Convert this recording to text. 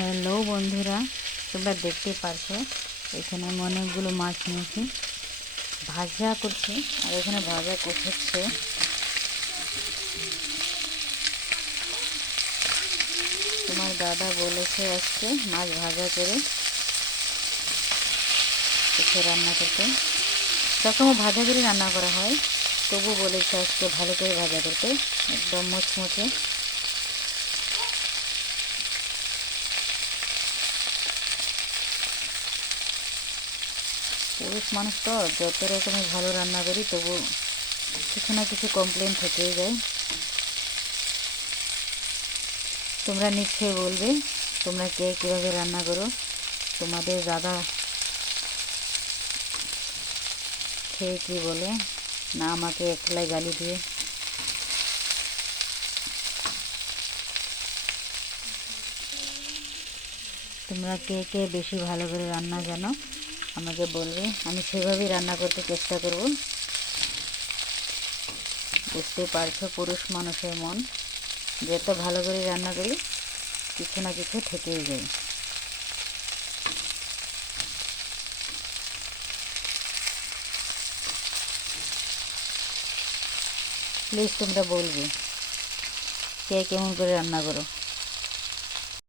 Hello বন্ধুরা, তোমরা দেখতে পারছো এখানে আমি অনেকগুলো মাছ নিয়েছি, ভাজা করছি। আর এখানে ভাজা হচ্ছে। তোমার দাদা বলেছে আজকে মাছ ভাজা করে রান্না করতে। সবসময় ভাজা করে রান্না করা হয়, তবু বলেছে আজকে ভালো করে ভাজা করতে, একদম মুচমুচে। পুরুষ মানুষ তো যত রকমের ভালো রান্না করি তবু কিছু না কিছু কমপ্লেন থেকেই যায়। তোমরা নিশ্চয়ই বলবে তোমরা কে কীভাবে রান্না করো। তোমাদের দাদা খেয়ে কী বলে না, আমাকে একলাই গালি দিয়ে। তোমরা কে কে বেশি ভালো করে রান্না জানো আমাকে বলবে, আমি সেভাবেই রান্না করতে চেষ্টা করব। বুঝতে পারছো পুরুষ মানুষের মন, যত ভালো করে রান্না করি কিছু না কিছু থেকেই যায়। প্লিজ তোমরা বলবে কে কেমন করে রান্না করো।